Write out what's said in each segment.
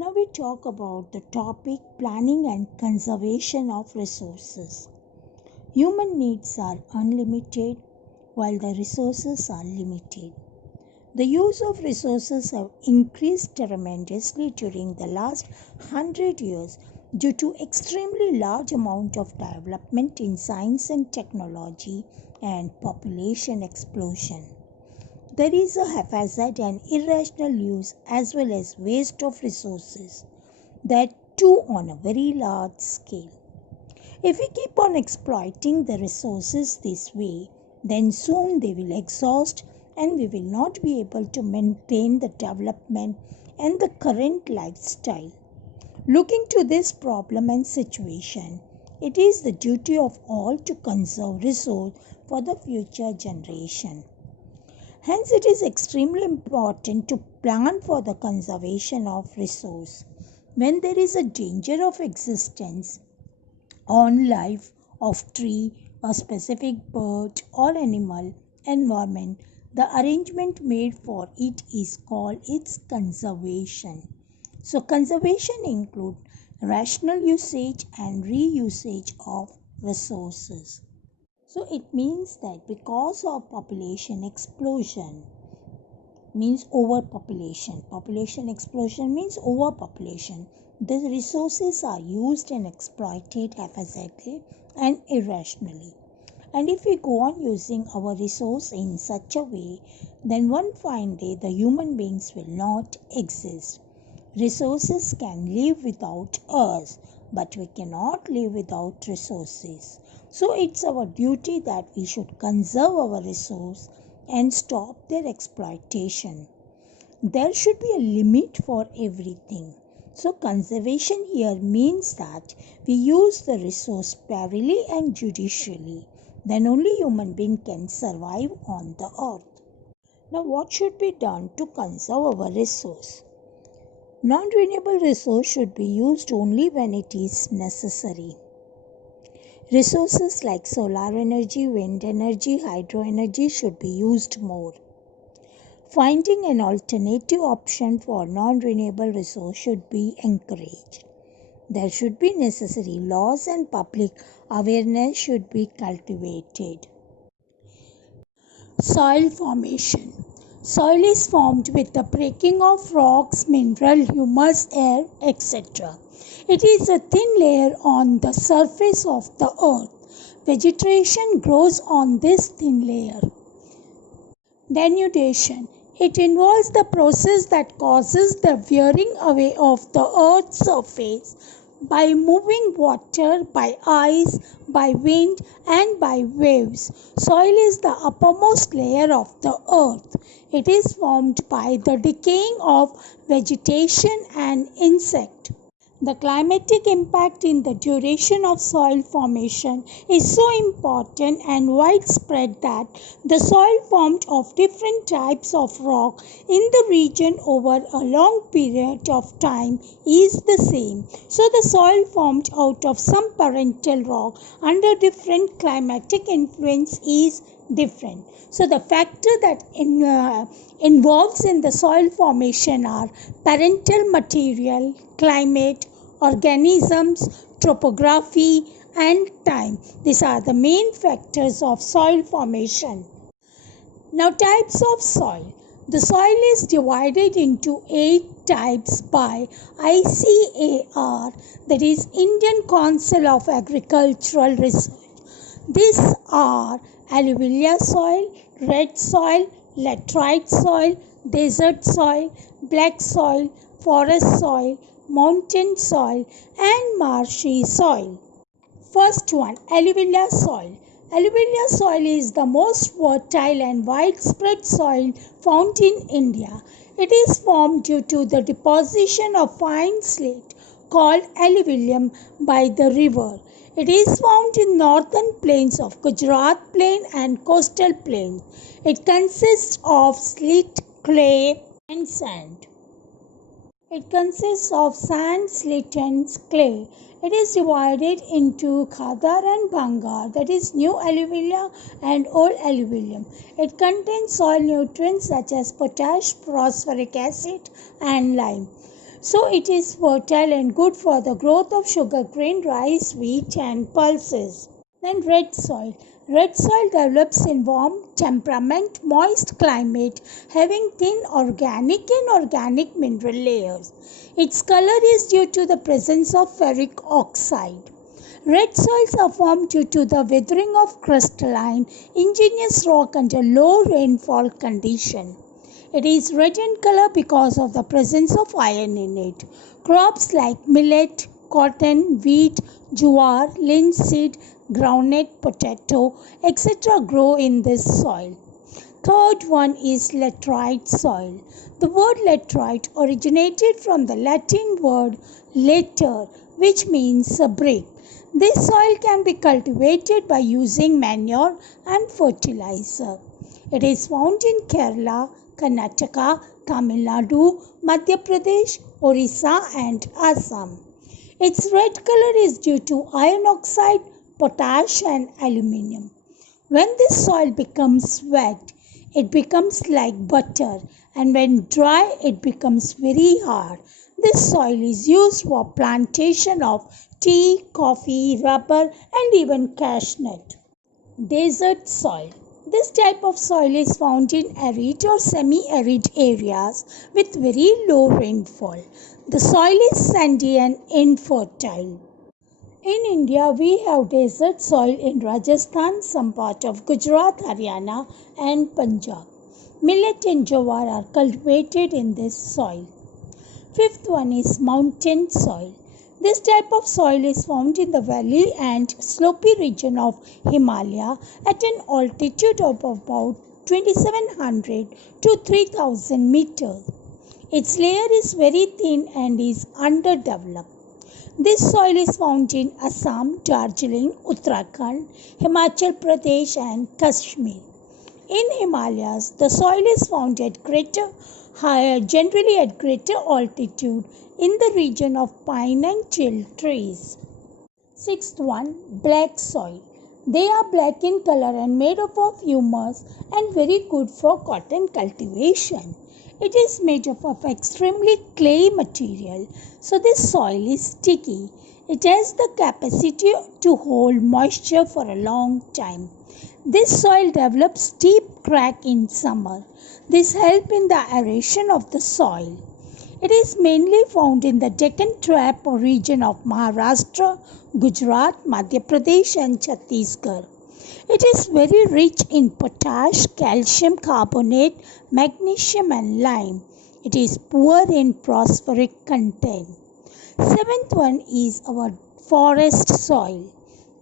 Now we talk about the topic planning and conservation of resources. Human needs are unlimited while the resources are limited. The use of resources have increased tremendously during the last 100 years due to extremely large amount of development in science and technology and population explosion. There is a haphazard and irrational use as well as waste of resources, that too on a very large scale. If we keep on exploiting the resources this way, then soon they will exhaust and we will not be able to maintain the development and the current lifestyle. Looking to this problem and situation, it is the duty of all to conserve resource for the future generation. Hence, it is extremely important to plan for the conservation of resource. When there is a danger of existence on life of tree, a specific bird or animal, environment, the arrangement made for it is called its conservation. So conservation include rational usage and reusage of resources. So it means that because of population explosion means overpopulation. Population explosion means overpopulation. The resources are used and exploited haphazardly and irrationally. And if we go on using our resource in such a way, then one fine day the human beings will not exist. Resources can live without us, but we cannot live without resources. So it's our duty that we should conserve our resource and stop their exploitation. There should be a limit for everything. So conservation here means that we use the resource sparely and judicially. Then only human being can survive on the earth. Now what should be done to conserve our resource? Non-renewable resource should be used only when it is necessary. Resources like solar energy, wind energy, hydro energy should be used more. Finding an alternative option for non-renewable resource should be encouraged. There should be necessary laws and public awareness should be cultivated. Soil formation. Soil is formed with the breaking of rocks, mineral, humus, air, etc. It is a thin layer on the surface of the earth. Vegetation grows on this thin layer. Denudation. It involves the process that causes the wearing away of the earth's surface by moving water, by ice, by wind, and by waves. Soil is the uppermost layer of the earth. It is formed by the decaying of vegetation and insect. The climatic impact in the duration of soil formation is so important and widespread that the soil formed of different types of rock in the region over a long period of time is the same. So the soil formed out of some parental rock under different climatic influence is different. So the factor that involves in the soil formation are parental material, climate, organisms, topography, and time. These are the main factors of soil formation. Now, types of soil. The soil is divided into 8 types by ICAR, that is Indian Council of Agricultural Research. These are alluvial soil, red soil, laterite soil, desert soil, black soil, forest soil, mountain soil, and marshy soil. First one, alluvial soil. Alluvial soil is the most fertile and widespread soil found in India. It is formed due to the deposition of fine slate called alluvium by the river. It is found in northern plains of Gujarat plain and coastal plains. It consists of slate, clay, and sand. It consists of sand, slate, and clay. It is divided into Khadar and Bhangar, that is new alluvium and old alluvium. It contains soil nutrients such as potash, phosphoric acid, and lime. So it is fertile and good for the growth of sugarcane, rice, wheat and pulses. Then red soil. Red soil develops in warm, temperament, moist climate having thin organic and organic mineral layers. Its color is due to the presence of ferric oxide. Red soils are formed due to the weathering of crystalline, igneous rock under low rainfall condition. It is red in color because of the presence of iron in it. Crops like millet, cotton, wheat, jowar, linseed, groundnut, potato, etc. grow in this soil. Third one is laterite soil. The word laterite originated from the Latin word later, which means a brick. This soil can be cultivated by using manure and fertilizer. It is found in Kerala, Karnataka, Tamil Nadu, Madhya Pradesh, Orissa and Assam. Its red color is due to iron oxide, potash and aluminium. When this soil becomes wet, it becomes like butter, and when dry, it becomes very hard. This soil is used for plantation of tea, coffee, rubber and even cashew. Desert soil. This type of soil is found in arid or semi-arid areas with very low rainfall. The soil is sandy and infertile. In India, we have desert soil in Rajasthan, some part of Gujarat, Haryana and Punjab. Millet and jowar are cultivated in this soil. Fifth one is mountain soil. This type of soil is found in the valley and slopy region of Himalaya at an altitude of about 2700 to 3000 meters. Its layer is very thin and is underdeveloped. This soil is found in Assam, Darjeeling, Uttarakhand, Himachal Pradesh and Kashmir. In Himalayas, the soil is found at generally at greater altitude in the region of pine and chill trees. Sixth one, black soil. They are black in color and made up of humus and very good for cotton cultivation. It is made up of extremely clay material, so this soil is sticky. It has the capacity to hold moisture for a long time. This soil develops deep crack in summer. This helps in the aeration of the soil. It is mainly found in the Deccan Trap region of Maharashtra, Gujarat, Madhya Pradesh and Chhattisgarh. It is very rich in potash, calcium carbonate, magnesium and lime. It is poor in phosphoric content. Seventh one is our forest soil.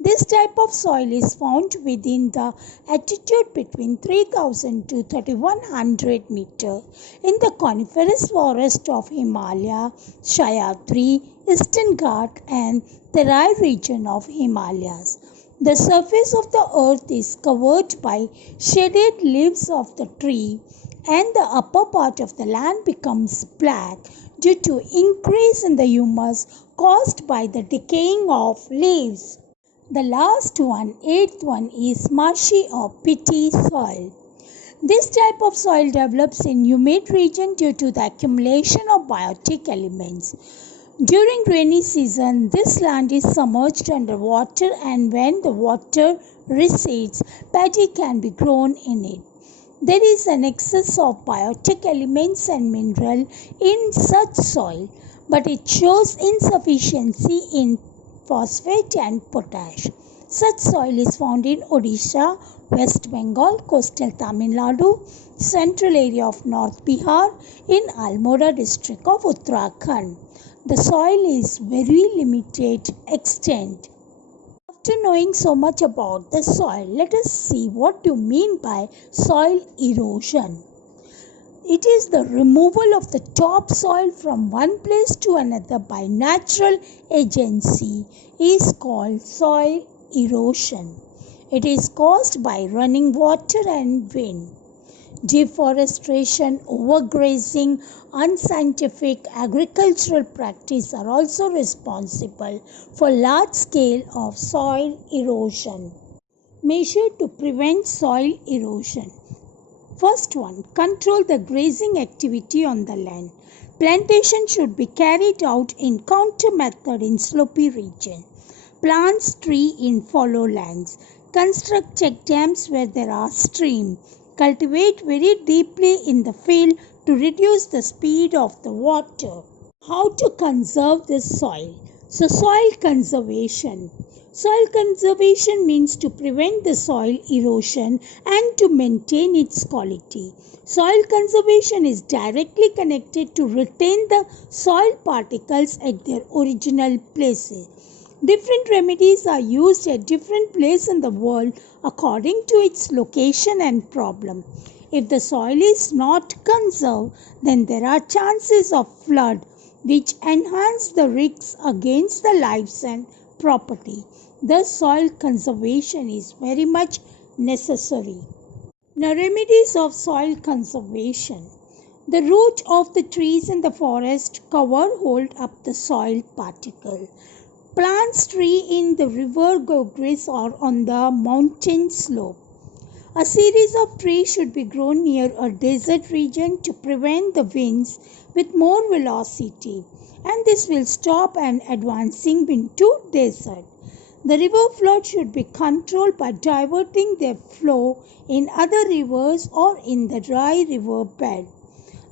This type of soil is found within the altitude between 3000 to 3100 meters in the coniferous forest of Himalaya, Sahyadri, Eastern Ghat and Terai region of Himalayas. The surface of the earth is covered by shaded leaves of the tree and the upper part of the land becomes black due to increase in the humus caused by the decaying of leaves. The last one, eighth one, is marshy or peaty soil. This type of soil develops in humid region due to the accumulation of biotic elements. During rainy season, this land is submerged under water and when the water recedes, paddy can be grown in it. There is an excess of biotic elements and mineral in such soil, but it shows insufficiency in phosphate and potash. Such soil is found in Odisha, West Bengal, coastal Tamil Nadu, central area of North Bihar, in Almora district of Uttarakhand. The soil is very limited extent. After knowing so much about the soil, let us see what you mean by soil erosion. It is the removal of the topsoil from one place to another by natural agency is called soil erosion. It is caused by running water and wind. Deforestation, overgrazing, unscientific agricultural practice are also responsible for large scale of soil erosion. Measure to prevent soil erosion. First one, control the grazing activity on the land. Plantation should be carried out in counter method in slopy region. Plants tree in fallow lands. Construct check dams where there are streams. Cultivate very deeply in the field to reduce the speed of the water. How to conserve the soil? So, soil conservation. Soil conservation means to prevent the soil erosion and to maintain its quality. Soil conservation is directly connected to retain the soil particles at their original places. Different remedies are used at different places in the world according to its location and problem. If the soil is not conserved, then there are chances of flood which enhance the risks against the lives and property. Thus, soil conservation is very much necessary. Now, remedies of soil conservation. The root of the trees in the forest cover hold up the soil particle. Plants tree in the river gorges or on the mountain slope. A series of trees should be grown near a desert region to prevent the winds with more velocity, and this will stop an advancing wind to desert. The river flood should be controlled by diverting their flow in other rivers or in the dry river bed.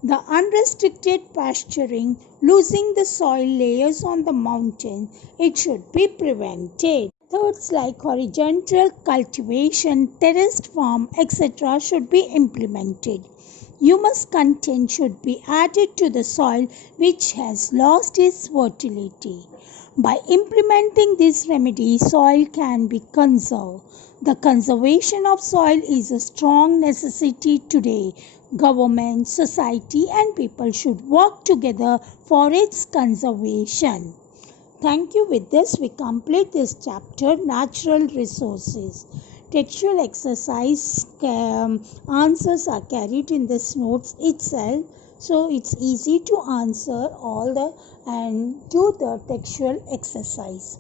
The unrestricted pasturing, losing the soil layers on the mountain, it should be prevented. Methods like horizontal cultivation, terraced farm, etc. should be implemented. Humus content should be added to the soil which has lost its fertility. By implementing this remedy, soil can be conserved. The conservation of soil is a strong necessity today. Government, society, and people should work together for its conservation. Thank you. With this, we complete this chapter, Natural Resources. Textual exercise answers are carried in this notes itself, so it's easy to answer all the and do the textual exercise.